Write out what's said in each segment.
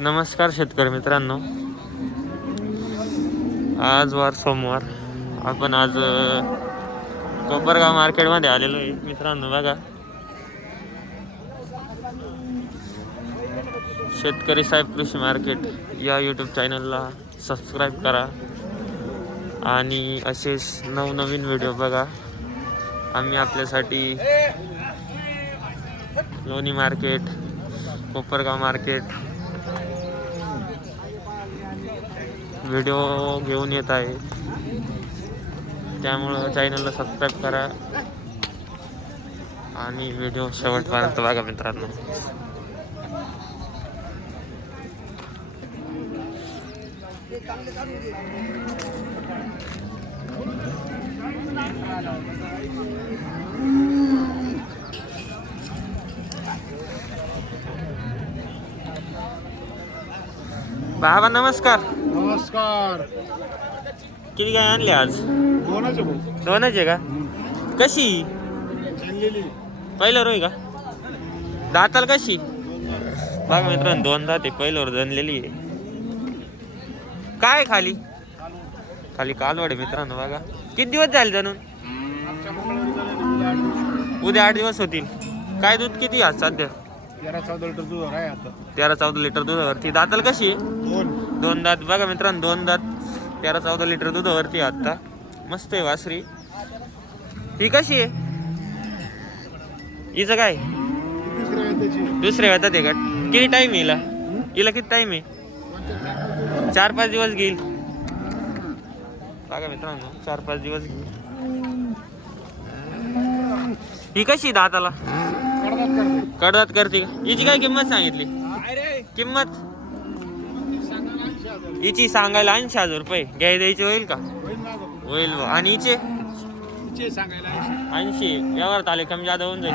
नमस्कार शेतकरी मित्रांनो. आज वार सोमवार. आपण आज अ, कोपरगाव मार्केटमध्ये आलेलो आहे मित्रांनो बघा. शेतकरी साहेब कृषी मार्केट या यूट्यूब चॅनलला सबस्क्राईब करा. आणि असेच नवनवीन व्हिडिओ बघा. आम्ही आपल्यासाठी लोणी मार्केट कोपरगाव मार्केट व्हिडिओ घेऊन येत आहे. त्यामुळं चॅनलला सबस्क्राईब करा. आणि व्हिडिओ शेवटपर्यंत बघा मित्रांनो. बाबा नमस्कार. नमस्कार. किती काय आणले आज? कोणाचे भाऊ. दोनच आहे का? कशी? चांगलेली. पहिलं रोय का? दाताल कशी? बघा मित्रांनो दोन दात आहे पहिल्यावर जनलेली आहे. काय खाली? खाली कालवड आहे मित्रांनो बघा. किती दिवस झाले जाणून आमच्या मंगळवारी झाले ना, उद्या आठ उद्या आठ दिवस होतील. काय दूध किती आज सध्या. तेरा चौदा लिटर दूध आहे आता. तेरा चौदा लिटर दुधावरती दाताल कशी आहे? दोन. दोन दात. बघा मित्रांनो दोन दात. तेरा चौदा लिटर दुधावरती आत्ता आता. मस्त आहे वासरी. ही कशी आहे? हिचं काय? दुसऱ्या आहे वेळात आहे का? किती टाइम हिला? हिला किती टाइम आहे? चार पाच दिवस घेईल. बघा मित्रांनो चार पाच दिवस घेईल. ही कशी दाताला? कडदात करते. कडदात करते का? हिची काय किंमत सांगितली? किंमत? हिची सांगायला ऐंशी हजार रुपये. घ्याय द्यायची होईल का? होईल. आणि हिचे ऐंशी. व्यवहार आले कमी जादा होऊन जाईल.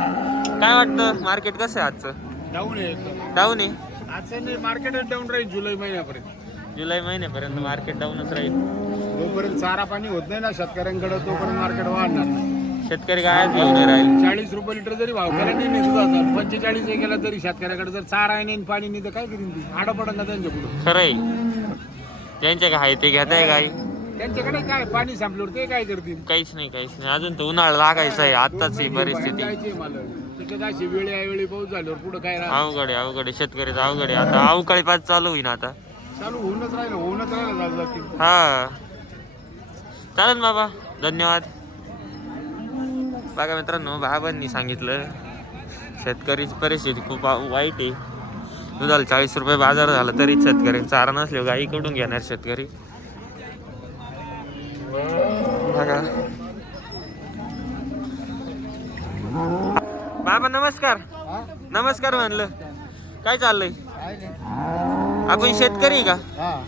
काय वाटतं? मार्केट कसं आहे आजचं? डाऊन आहे डाऊन आहे? आजचं नाही मार्केटच डाऊन राहील जुलै महिन्यापर्यंत. जुलै महिन्यापर्यंत मार्केट डाऊनच राहील. जोपर्यंत चारा पाणी होत नाही ना शेतकऱ्यांकडे तोपर्यंत मार्केट वाढणार नाही. शेतकरी काय घेऊन नाही राहील. चाळीस रुपये लिटर जरी भाव केला नाही नाही दुधाचा पंचेचाळीस हे गेला तरी शेतकऱ्याकडे जर चारा आहे नाही आणि पाणी नाही तर काय करीन ती? आडा पडन का त्यांच्या पुढे. खरंय. ज्यांच्या काय आहे ते घेताय काय त्यांच्याकडे काय पाणी संपल्यावर ते काय करतील? काहीच नाही काहीच नाही. अजून तर उन्हाळा लागायचं आहे आताच ही परिस्थिती. जायचे मला. त्याच्यात अशी वेळ आहे वेळी पाऊस झाल्यावर पुढे काय राहणार? अवघड आहे अवघड आहे शेतकरीचं अवघड. आहे आता अवकाळी पाच चालू होईन आता. चालू होऊनच राहिलं होऊनच राहिलं जातील हा. चालेल बाबा धन्यवाद. बघा मित्रांनो बाबांनी सांगितलं शेतकरीची परिस्थिती खूप वाईट आहे. दुधाला चाळीस रुपये बाजार झाला तरी शेतकरी चारा नसल्यावर गाईकडून घेणार शेतकरी. बाबा नमस्कार. नमस्कार म्हणलं. काय चाललंय? आपण शेतकरी का?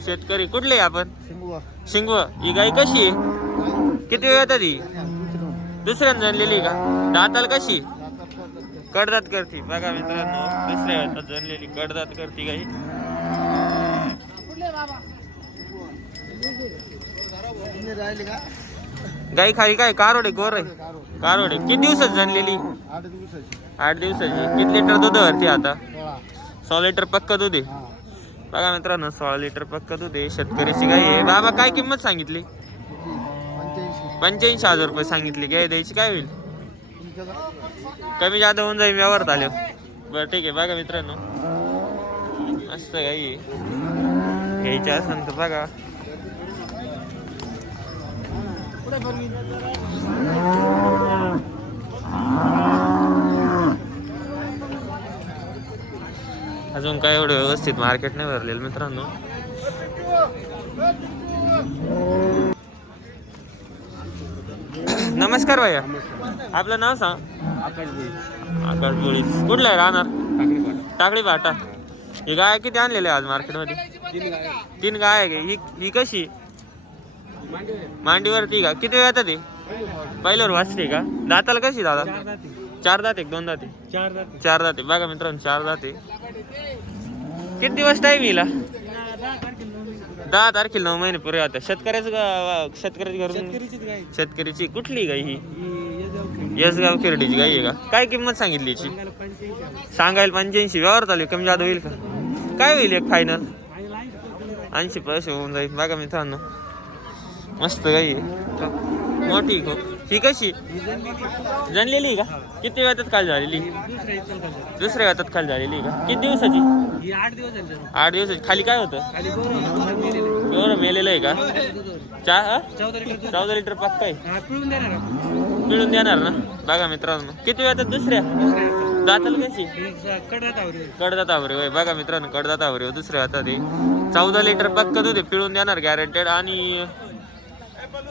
शेतकरी. कुठले आपण? शिंगव ही गाय कशी आहे? किती वेळ येतात ही? दुसऱ्यानं जनलेली का? दाताल कशी? कडदात करती. बघा मित्रांनो दुसऱ्या वेळात जनलेली कडदात करती गाई. गाई खाली काय? कारोडे गोर. आहे कारोडे. किती दिवसात जनलेली आठ दिवसाची. किती लिटर दूध भरती आता? सोळा लिटर पक्क दूध आहे. बघा मित्रांनो सोळा लिटर पक्क दूध आहे. शेतकरीची गाई आहे. बाबा काय किंमत सांगितली? पंच्याऐंशी हजार रुपये सांगितली. गाय द्यायची काय होईल? कमी जादा होऊन जाईल व्यवहारात आलो बरं ठीक आहे. बघा मित्रांनो. मस्त गाई घ्यायचं असेल तर बघा. अजून काय एवढं व्यवस्थित मार्केट नाही भरलेलं मित्रांनो. नमस्कार भैया. आपलं नाव सांग. आकाश कुठलं आहे राहणार? टाकळी पाटा ही गाय किती आणलेली आज मार्केटमध्ये? तीन गाय. आहे? ही ही कशी? मांडीवरती का? किती वेळ येतात पहिल्यावर वाचली का? दाताला कशी दादा? चार दात. एक दोन दाते? चार दाते. बघा मित्रांनो चार दाते. किती दिवस टाईम येईल? दहा तारखेला नऊ महिने पुरे आता. शेतकऱ्याचं गा- शेतकऱ्याची घरून शेतकऱ्याची कुठली गाई ही यसगाव खेरडीची गाई आहे का? काय किंमत सांगितली याची? सांगायला पंच्याऐंशी. व्यवहार चालू कमी जादा होईल का? काय होईल एक फायनल ऐंशी पैसे होऊन जाईल. बघा मित्रांनो. मस्त गाई आहे. मोठी खूप. ही कशी? जनलेली का? किती वेळात खाली झालेली? दुसऱ्या वेळात खाली झालेली आहे का? किती दिवसाची? आठ दिवस आठ दिवसाची. खाली काय होतं? एवढं मेलेलं आहे का? चहा चौदा लिटर पक्का आहे. पिळून देणार ना? बघा मित्रांनो किती वेळात दुसऱ्या? दाताल कशी? कडदात. कडदातावर होय. बघा मित्रांनो कडदातावर आहे दुसऱ्या हातात चौदा लिटर पक्क दूध पिळून देणार गॅरंटेड आणि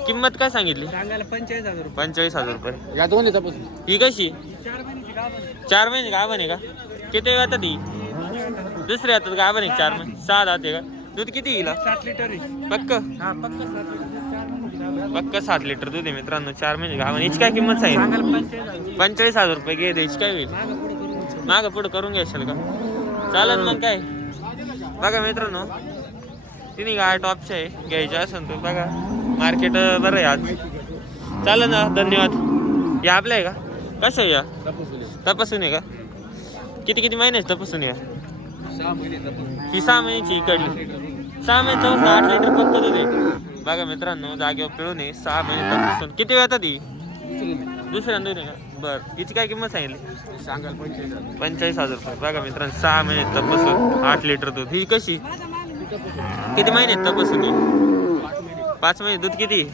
किंमत काय सांगितली? पंचेचाळीस हजार रुपये. या दोन ही कशी. चार महिने गाभण आहे. का? किती वेळात ही? दुसऱ्या हातात गाभण आहे चार महिने सहा दात आहे का? दूध किती येईल? सात लिटर. पक्क? हा पक्का सात लिटर. पक्क सात लिटर दूध आहे मित्रांनो चार महिने. गाभण हिची काय किंमत सांगितली? पंचेचाळीस हजार. रुपये. घे द्यायची काय होईल? मागं पुढं करून घ्यायचं. का? चालेल मग काय. बघा मित्रांनो तिन्ही गाय टॉपच्या आहे. घ्यायच्या असेल तर बघा. मार्केट बरं आहे आज. चालेल ना धन्यवाद. या आपल्या आहे का? कसं या? तपासून आहे का? किती किती महिन्याची तपासून या? ही सहा महिन्याची इकडली. सहा महिन्याचं आठ लिटर पक्क दूध आहे बघा मित्रांनो जागेवर पिळून आहे सहा महिने किती वेळात ती दुसऱ्यांदा आहे का? बरं. तिची काय किंमत सांगितली? सांगाल पंचेचाळीस हजार रुपये. बघा मित्रांनो सहा महिने तपासून आठ लिटर दूध. ही कशी? किती महिने तपासून पाच महिने. दूध किती?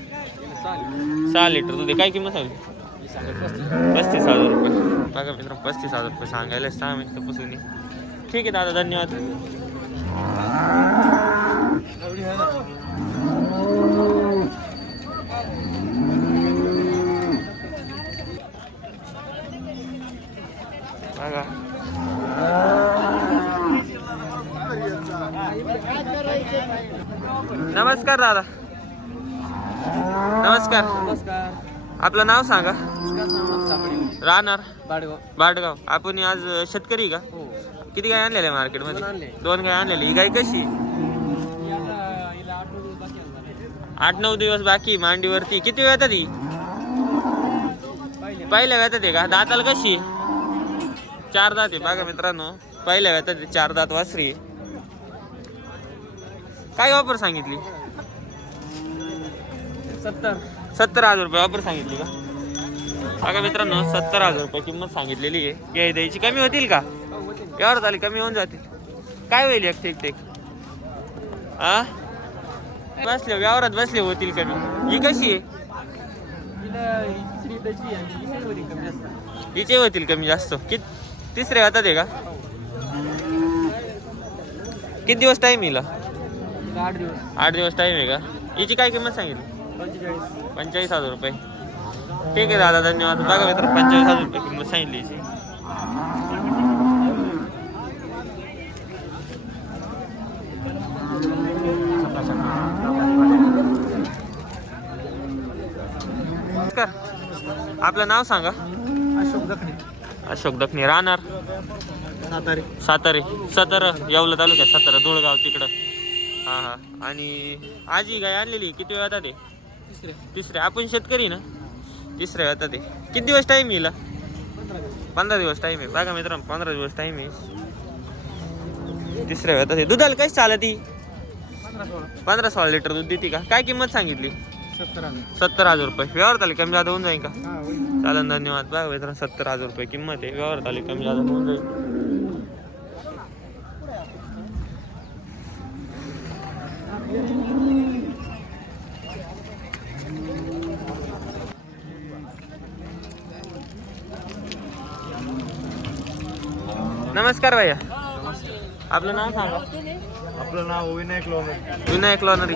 सहा लिटर दूध काय किंमत सांगितली? पस्तीस हजार रुपये. बघा मित्रांनो पस्तीस हजार रुपये सांगायला सहा महिने तपासून ठीक आहे दादा धन्यवाद. नमस्कार दादा. नमस्कार. नमस्कार आपलं नाव सांगा. राहणार. बाडगाव. बाडगाव. आपण आज शेतकरी का? हो. किती गाय आणलेल्या मार्केटमध्ये? दोन गाय आणलेली. ही गाय कशी? आठ नऊ दिवस बाकी मांडीवरती. किती वेळात ती पाहिले पहिल्या वेळात आहे का? दाताला कशी? चार दात आहे बघा मित्रांनो. पहिल्या वेळात आहे, चार दात वासरी. काय ऑफर सांगितली? सत्तर. सत्तर हजार रुपये ऑफर सांगितली का? बघा मित्रांनो सत्तर हजार रुपये किंमत सांगितलेली आहे. द्यायची कमी होतील का? यावर झाली कमी होऊन जातील. काय होईल एक ठीक ठीक आ? बसले व्यवहारात बसले होतील कमी ही कशी आहे? हिचे होतील कमी जास्त. कित तिसरे हातात आहे का? किती दिवस टाईम येईल हिला? आठ दिवस आठ दिवस टाईम आहे का? हिची काय किंमत सांगितली? पंचेचाळीस. पंचेचाळीस हजार रुपये. ठीक आहे दादा धन्यवाद. बघा मित्र पंचेचाळीस हजार रुपये किंमत सांगितली हिची नमस्कार आपलं नाव सांगा. अशोक दखणे. अशोक दखने राहणार? सातारे. सातारे. सातारा. येवला तालुक्यात सातारा. धुळगाव तिकडं. हां हां. आणि आजी गाय आणलेली किती वेळात आहे तिसरे तिसरे आपण शेतकरी ना? तिसऱ्या वेळात आहे किती दिवस टाईम येईल पंधरा दिवस टाईम आहे. बघा मित्रांनो पंधरा दिवस टाईम आहे. तिसऱ्या वेळात आहे दुधाला काहीच चालत? ती पंधरा सोळा लिटर दूध देते का? काय किंमत सांगितली? सत्तर हजार. सत्तर हजार रुपये. व्यवहार झाले कमी जादा होऊन जाईल का? चालन धन्यवाद. बघा मित्रांनो सत्तर हजार रुपये किंमत आहे. व्यवहार झाली कमी जादा होऊन जाईल नमस्कार भैया. आपलं नाव सांगा. आपलं नाव विनायक लोणकर विनायक लोणारी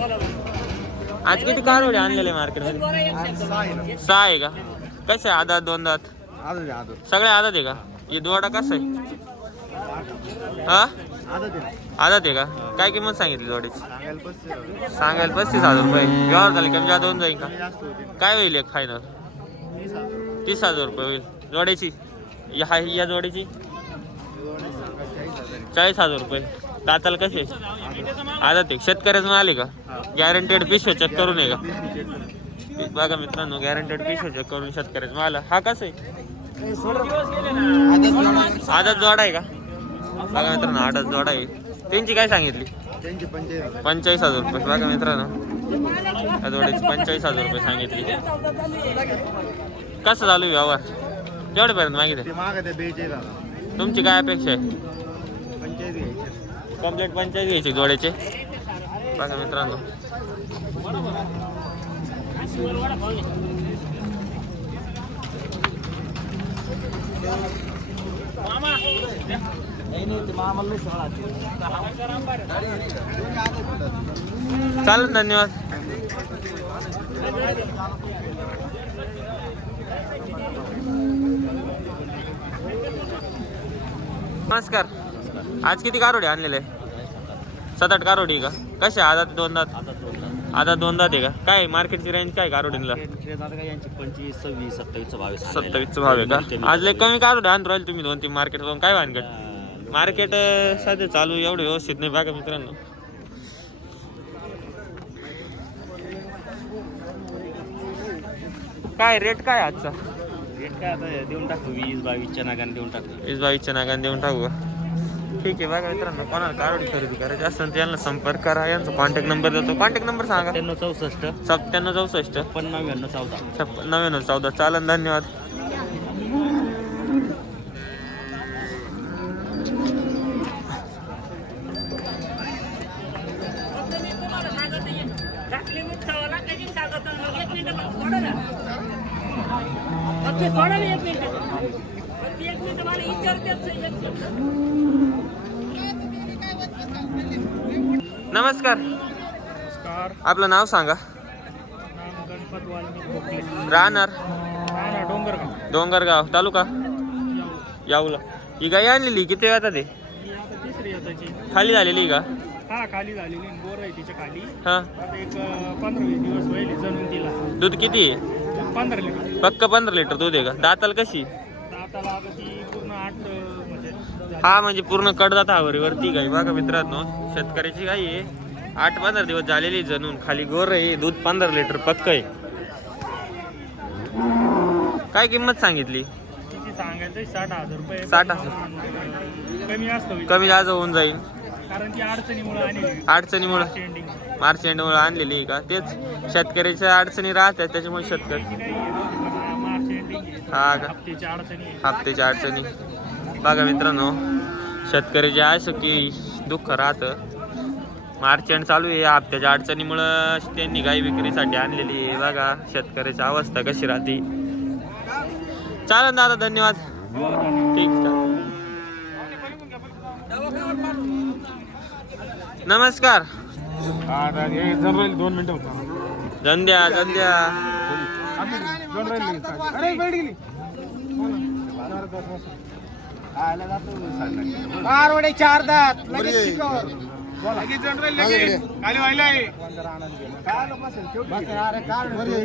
आज किती कारवडे आणलेले मार्केटमध्ये? सहा आहे का? कसे आहे आधात दोन दात सगळे आधात आहे का? हे दोडा कसं आहे? हा? आधात आहे का? काय किंमत सांगितली जोडीची? सांगायला पस्तीस हजार रुपये. व्यवहार झाले कमी जादा म्हणजे होऊन जाईल का? काय होईल एक फायनल तीस हजार रुपये होईल. जोड्याची या या जोडीची? चाळीस हजार रुपये. दाताला कसे? आता ते शेतकऱ्याचं माल आहे का? गॅरंटेड पिशव चेक करून आहे का? बघा मित्रांनो गॅरंटेड पिशव चेक करून शेतकऱ्याचं माल हा कसं आहे? आदत जोडा आहे का? बघा मित्रांनो आदत जोडा आहे. त्यांची काय सांगितली? पंचेचाळीस हजार रुपये. बघा मित्रांनो या पंचेचाळीस हजार रुपये सांगितली. कसं चालू आहे व्यवहार? जेवढ्यापर्यंत मागितले. ते तुमची काय अपेक्षा आहे? कंप्लीट पंचायत घ्यायची जोड्याचे. बघा मित्रांनो. चालेल धन्यवाद. नमस्कार. आज किती कारोडे आणलेले? सात आठ कारोडी का? कसे आधात दोन दात. आता दोन दात. आहे का? काय मार्केटची रेंज काय कारोडीला पंचवीस सव्वीस सत्तावीसचा भाव भाव आहे का? आज लय कमी. कारोडे आणून राहिले तुम्ही दोन तीन मार्केट जाऊन काय भानगड? मार्केट सध्या चालू एवढं व्यवस्थित नाही बघा मित्रांनो. काय रेट काय आजचा? रेट काय आता देऊन टाकतो वीस बावीसच्या नागाने देऊन टाकतो वीस बावीसच्या नागाने देऊन टाकू का? ठीक आहे. बघा मित्रांनो कोणाला कारोडी खरेदी करायची असेल तर यांना संपर्क करा. यांचा कॉन्टॅक्ट नंबर देतो. कॉन्टॅक्ट नंबर सांगा. चौसष्ट. सत्त्याण्णव चौसष्ट. पण नव्याण्णव चौदा. छप्पन नव्याण्णव चौदा. चालन धन्यवाद. सोडा एक मिनिट एक मिनिट मला विचारतेच नमस्कार. नमस्कार. आपलं नाव सांगा. गणपत वाल्मिक राहणार? डोंगरगाव. डोंगरगाव तालुका? याऊला ही गाई आणलेली किती ते? ही आता तिसरी येताची. खाली झालेली का? हा खाली झालेली आणि बोर आहे तिच्या खाली. हा. आता एक अं, पंधरा वीस दिवस व्हायले जणून तिला. दूध किती आहे? पंधरा लिटर. पक्क पंधरा लिटर दूध आहे का? दाताला कशी दाताला आता ती पूर्ण आठ अं, म्हणजे झाली. हा म्हणजे पूर्ण कडदात वरती गाई. बघा मित्रांनो शेतकऱ्याची गाई आहे. आठ पंधरा दिवस झालेली जणून. खाली गोर आहे दूध पंधरा लिटर पक्क आहे. काय किंमत सांगितली? साठ हजार रुपये. साठ कमी जास्त होऊन जाईल. कारण ती अडचणीमुळे मार्च एंडमुळे आणलेली आहे का? तेच. शेतकऱ्याच्या अडचणी राहतात त्याच्यामुळे शेतकरी हा का. हप्त्याच्या अडचणी. बघा मित्रांनो शेतकऱ्याचे असं की दुःख राहतं. मार्चंट चालू आहे. हप्त्याच्या अडचणीमुळं त्यांनी गाई विक्रीसाठी आणलेली आहे. बघा शेतकऱ्याची अवस्था कशी राहते. चालेल दादा धन्यवाद. ठीक नमस्कार. दोन मिनिटं धंद्या धंद्या कारवडे चार दात लगेच शिकव. लगेच जनरल लगेच. खाली व्हायला आहे. बस अरे कारवडे.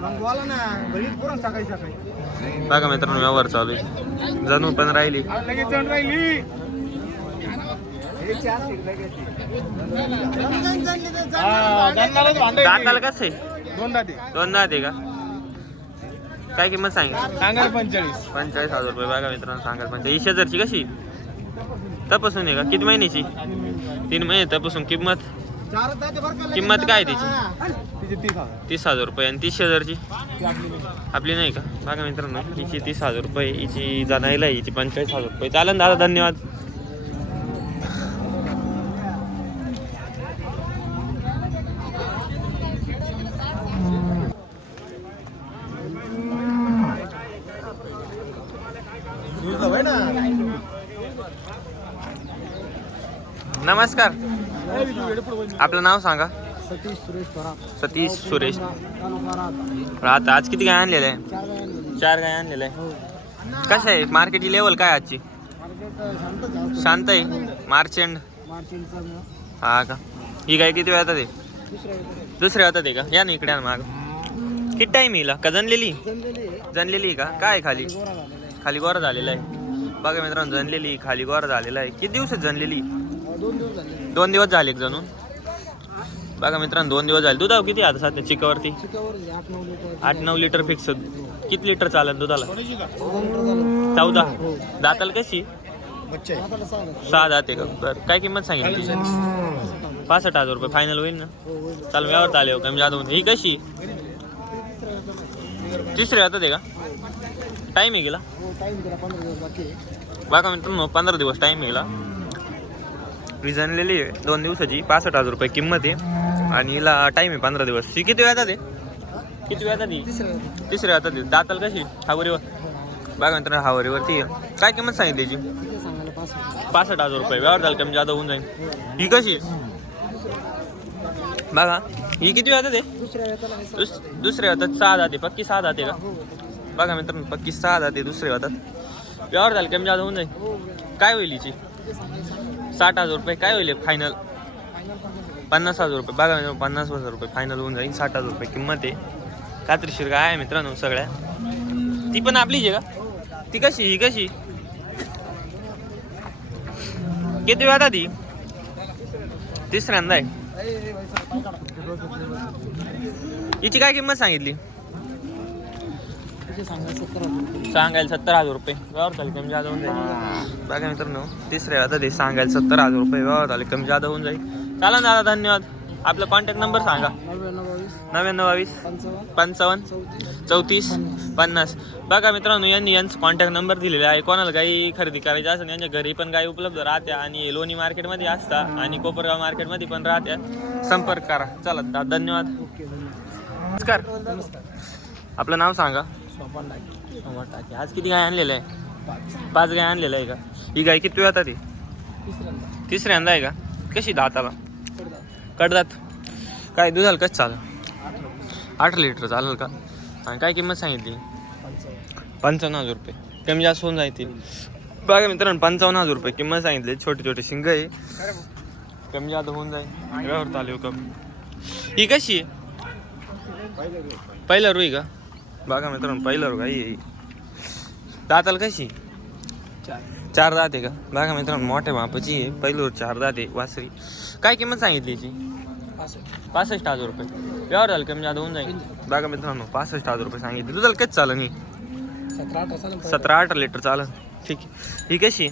मग बोला ना घरीच पुरण सकाळी सकाळी. बघा मित्रांनो व्यवहार चालू आहे. जणू पण राहिली. लगेच जनरल राहिली. हा, गणनालाच भांडं आहे. दाताला कसं आहे? दोन दाते. दोन दात आहे का? काय किंमत सांगितली? सांगाल पंचेचाळीस. पंचेचाळीस हजार रुपये. बघा मित्रांनो सांगाल पंचाळीस ही शेजारची कशी? तपासून आहे का? किती महिन्याची? तीन महिने तपासून किंमत? किंमत काय. त्याची? तिचे? तीस हजार. रुपये. आणि तीस शेजारची? ती आपली नाही. आपली नाही का? बघा मित्रांनो हिची तीस हजार रुपये हिची जाणायला हिची पंचेचाळीस हजार रुपये. चालेल दादा धन्यवाद. नमस्कार. आपलं नाव सांगा. सतीश सुरेश सतीश सुरेश. राहत आज किती काय आणलेलं आहे? चार गाय गाय आणलेलं हो. आहे कसं आहे? मार्केटची लेवल काय आजची? मार्केट शांत आहे मार्च एंड हा का? ही गाय किती वेळात आहे दुसऱ्या आहे का? या ना इकडे माग. किती टाईम येईल? का जनलेली जनलेली का? काय खाली? खाली गोरा झालेला आहे. बघा मित्रांनो जनलेली खाली गोरा झालेला आहे. किती दिवस जनलेली दोन दिवस झाले. एक जणून बघा मित्रांनो दोन दिवस झाले. दुधावर किती आता सध्या? चिकावरती? आठ नऊ लिटर फिक्स किती लिटर चालेल दुधाला? चौदा. चौदा दाताला कशी? सहा जाते का? बरं. काय किंमत सांगितली? पासष्ट हजार. रुपये. फायनल होईल ना? हो चाल व्यवहार आले हो कमी जादा ही कशी? तिसरी आता ते का? टाईम आहे गेला. हो बघा मित्रांनो पंधरा दिवस टाईम गेला. रिझनलेली आहे. दोन दिवसाची. पासष्ट हजार रुपये किंमत आहे. आणि हिला टाईम आहे पंधरा दिवस. ही किती वेळात आहे किती वेळात आहे तिसरं तिसरी वेळात आहे दाताल कशी? हावरीवर? बघा मित्रांनो हावरीवरती आहे. काय किंमत सांगितली याची? तिथे सांगायला पाच हजार. पासष्ट हजार रुपये. व्यवहार झाला कमी जादा होऊन जाईल ही कशी बघा. ही किती वेळात आहे दुसऱ्या हातात सहा जाते पक्की सहा जाते का? बघा मित्रांनो पक्की सहा जाते दुसऱ्या हातात व्यवहार झाला कमी जादा होऊन जाईल काय होईल हिची? साठ हजार रुपये काय होईल फायनल पन्नास हजार रुपये. बघा मित्रांनो पन्नास हजार रुपये फायनल होऊन जाईल. साठ हजार रुपये किंमत आहे. कात्रीशीर काय आहे मित्रांनो सगळ्या. ती पण आपलीच आहे का? ती कशी ही कशी किती वेळा ती? तिसऱ्यांदा आहे. हिची काय किंमत सांगितली? सांगायला सत्तर हजार. रुपये. व्यवहार झाले कमी जादा होऊन जाईल. बघा मित्रांनो तिसऱ्या आता ते सांगायला सत्तर हजार रुपये व्यवहार झाले कमी जादा होऊन जाईल. चला ना दादा धन्यवाद. आपला कॉन्टॅक्ट नंबर सांगा. नव्याण्णव बावीस पंचावन्न चौतीस पन्नास. बघा मित्रांनो यांनी यांचा कॉन्टॅक्ट नंबर दिलेला आहे. कोणाला गाई खरेदी करायची असेल यांच्या घरी पण गाई उपलब्ध राहत्या. आणि लोणी मार्केटमध्ये असता आणि कोपरगाव मार्केटमध्ये पण राहत्या. संपर्क करा. चला धन्यवाद. ओके धन्यवाद. नमस्कार. नमस्कार. आपलं नाव सांगा. टाकी टाकी. आज किती गाय आणलेलं आहे? पाच. गाय आणलेलं आहे का? ही गाय किती वेळात ती? तिसऱ्यांदा. तिसऱ्यांदा आहे का? कशी दाताला? कडदा कडदात काय दुधाला कसं चालेल? वीस आठ लिटर चालेल का? आणि काय किंमत सांगितली? पंचावन्न. हजार रुपये. कमी जास्त होऊन जायतील बघा मित्रांनो पंचावन्न हजार रुपये किंमत सांगितली. छोटे छोटे शिंग आहे. कमी जास्त होऊन जाईल. व्यवहार चालू कमी ही कशी आहे? पहिला रुई का? बघा मित्रांनो पहिला काही आहे दाताला कशी? चार. चार दात का? बघा मित्रांनो मोठ्या मापाची आहे. पहिल्यावर चार दात वासरी. काय किंमत सांगितली याची? पासष्ट. हजार रुपये. व्यवहार झालं कमी जादा होऊन जाईल. बघा मित्रांनो पासष्ट हजार रुपये सांगितले. दुधाला कच चालन ही? सतरा अठरा चालेल सतरा अठरा लिटर चालन. ठीक आहे. ही कशी?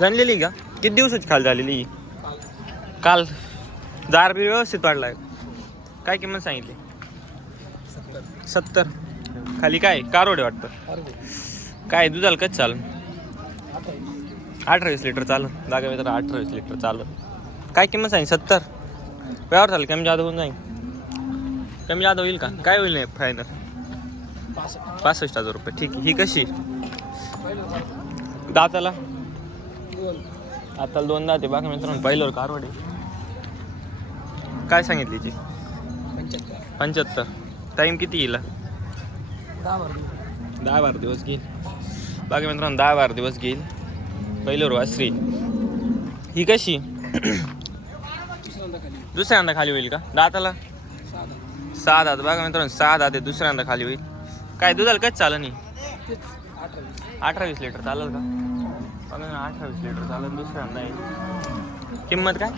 जाणलेली. का? किती दिवसाची खाली झालेली ही? काल. जार बी व्यवस्थित वाढलाय. काय किंमत सांगितली? सत्तर. खाली काय? कारोडे वाटतं. काय दुधाला कच चाल अठरावीस लिटर चालू जागा मित्र अठरावीस लिटर चालू काय किंमत सांगितली सत्तर. व्यवहार झालं कमी जादा होऊन जाईल कमी जादा होईल का? काय होईल नाही फायनल पासष्ट पासष्ट हजार रुपये. ठीक आहे. ही कशी? दाताला? आता दोन दाते. बाकी मित्रांनो पहिल्यावर कारवडे. काय सांगितली ती? पंच्याहत्तर पंच्याहत्तर. टाईम किती येईल? दहा बार दिवस. दहा बारा दिवस घेईल. बाकी मित्रांनो दहा बारा दिवस घेईल. पहिलं रो श्री ही कशी? दुसऱ्यांदा खाली दुसऱ्यांदा खाली होईल का? दाताला? सहा दात. बघा मित्रांनो सहा दात आहे दुसऱ्यांदा खाली होईल. काय दुधाला कच चालं नाही अठरावीस लिटर चालेल का? बघा ना अठरावीस लिटर चालेल. दुसऱ्यांदा येईल किंमत काय?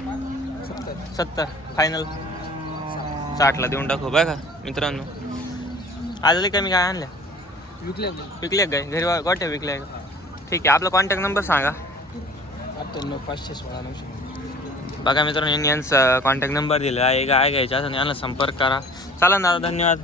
सत्तर. सत्तर. फायनल साठला देऊन टाकू बघा मित्रांनो. आज लई कमी काय आणल्या? विकले विकल्या काय? घरी गोठ्या विकल्या का? ठीक आहे आपला कॉन्टॅक्ट नंबर सांगा. अठ्ठ्याण्णव पाचशे सोळा नऊशे. बघा मित्रांनो यांनी यांचा कॉन्टॅक्ट नंबर दिला आहे. काय घ्यायचा असं यांना संपर्क करा. चला ना दादा धन्यवाद.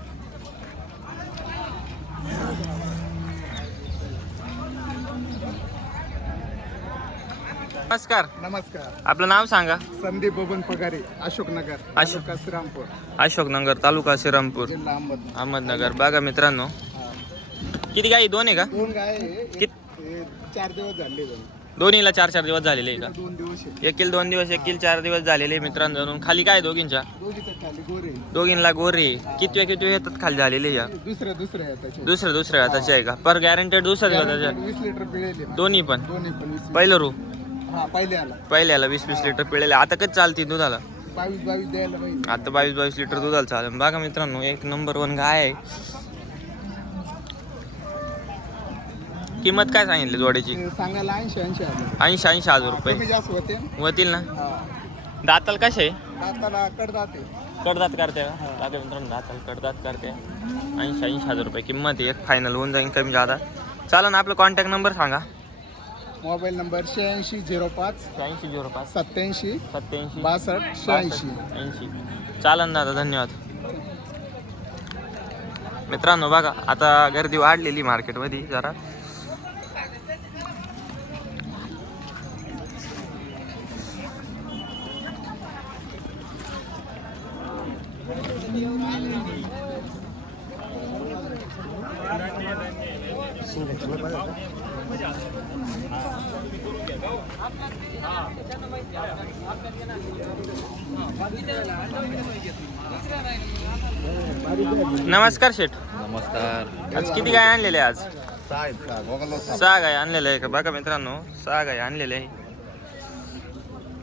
नमस्कार. नमस्कार. आपलं नाव सांगा. संदीप बबन पगारे अशोकनगर अशोक. तालुका श्रीरामपूर. अशोकनगर तालुका श्रीरामपूर. जिल्हा अहमदनगर. अहमदनगर. बघा मित्रांनो. किती गाई? दोन आहे का? दोन गाय आहे. कित हे चार दिवस झाले दोन. दोन्हीला चार चार दिवस झालेले आहे का? दोन दिवस आहे. एकील दोन दिवस एकील चार दिवस झालेले आहे मित्रांनो. दोन खाली काय दोघींच्या? दोघी तर खाली गोरे दोघींना गोरे कितव्या कितव्या येतात खाली झालेले या? दुसऱ्या दुसऱ्या आहे त्याचे दुसऱ्या दुसऱ्या हाताचे आहे का? पर गॅरंटेड दुसऱ्या हाताचे आहे. वीस लिटर पिळेले. दोन्ही पण. दोन्ही पण वीस पहिलं रू हा पहिले आला. पहिल्याला वीस वीस लिटर पिळेले आता कच चालते दुधाला? बावीस बावीस द्यायला पाहिजे. आता बावीस बावीस लिटर दुधाला चालेल. बघा मित्रांनो एक नंबर वन गाय आहे. किंमत काय सांगितली जोड्याची सांगायला ऐंशी ऐंशी हजार. ऐंशी ऐंशी हजार रुपये. कमी जास्त होते. होतील ना? दाताल कसे दाताला कडदाते कडदात करते का? बघा मित्रांनो दाताल कडदात करते. ऐंशी ऐंशी हजार रुपये किंमत आहे. एक फायनल होऊन जाईल कमी जादा. चालेल ना आपलं कॉन्टॅक्ट नंबर सांगा. मोबाईल नंबर शहाऐंशी झिरो पाच शहाऐंशी झिरो पाच. सत्याऐंशी सत्याऐंशी बासष्ट. शहाऐंशी. ऐंशी. चालन दादा धन्यवाद. मित्रांनो बघा आता गर्दी वाढलेली मार्केटमध्ये जरा. नमस्कार शेठ. नमस्कार. आज किती गाय आणलेले आज? सहा गाय आणलेले आहे का? बघा मित्रांनो सहा गाय आणलेले आहे.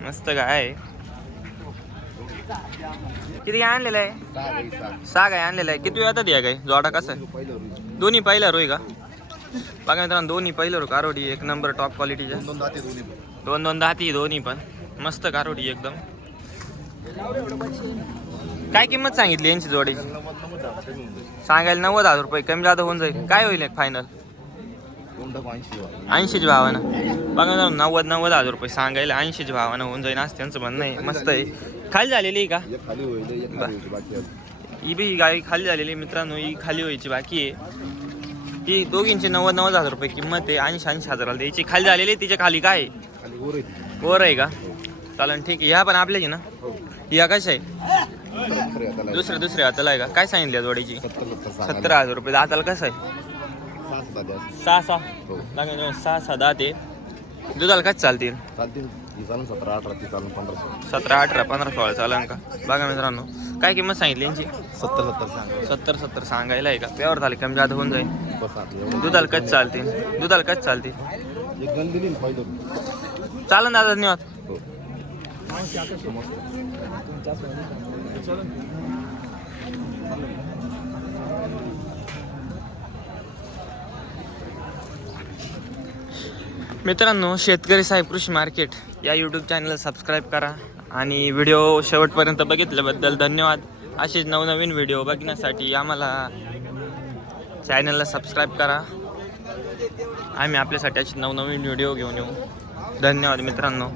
मस्त गाय आहे. किती गाय आणलेलं आहे? सहा गाय आणलेलं आहे. किती वेळात या गाय? जोडा कसा दोन्ही पहिला रोय का? बघा मित्रांनो दोन्ही पहिलं रो कारोडी एक नंबर टॉप क्वालिटीच्या दोन दोन दाती दोन्ही पण. मस्त कारोडी एकदम. काय किंमत सांगितली यांची जोडीची? सांगायला नव्वद हजार रुपये कमी जादा होऊन जाईल. काय होईल फायनल ऐंशीच भावानं. बघा ना नव्वद नव्वद हजार रुपये सांगायला ऐंशीच भावानं होऊन जाईल. असं त्यांचं म्हणणं आहे. मस्त आहे. खाली झालेली आहे का? ही बी गाय खाली झालेली मित्रांनो. ही खाली व्हायची बाकी आहे. ही दोघींची नव्वद नव्वद हजार रुपये किंमत आहे ऐंशी ऐंशी हजाराला द्यायची. खाली झालेली आहे तिच्या खाली काय आहे? वर आहे का? चालन ठीक आहे. ह्या पण आपल्याची ना? या कशा आहे? दुसऱ्या दुसऱ्या हाताला आहे का? काय सांगितलं जोडीची सत्तर हजार रुपये. दाताला कसं आहे? सहा सहा लागेल ना, सहा सहा दहा ते दुधाला काय चालतील? सतरा अठरा ती चालून पंधरा सतरा अठरा पंधरा सोळा चालन का? बघा मित्रांनो काय किंमत सांगितली यांची? सत्तर सत्तर सांगा सत्तर सत्तर सांगायला आहे का? प्यावर झाले कमी जादा होऊन जाईल. बस दुधाला कच चालते? दुधाला कच चालते? एक ना चालन दादा धन्यवाद मित्रांनो शेतकरी साहेब कृषी मार्केट या यूट्यूब चॅनलला सबस्क्राईब करा आणि व्हिडिओ शेवटपर्यंत बघितल्याबद्दल धन्यवाद. असेच नवनवीन व्हिडिओ बघण्यासाठी आम्हाला चॅनलला सबस्क्राईब करा. आम्ही आपल्यासाठी असे नवनवीन व्हिडिओ घेऊन येऊ. धन्यवाद मित्रांनो.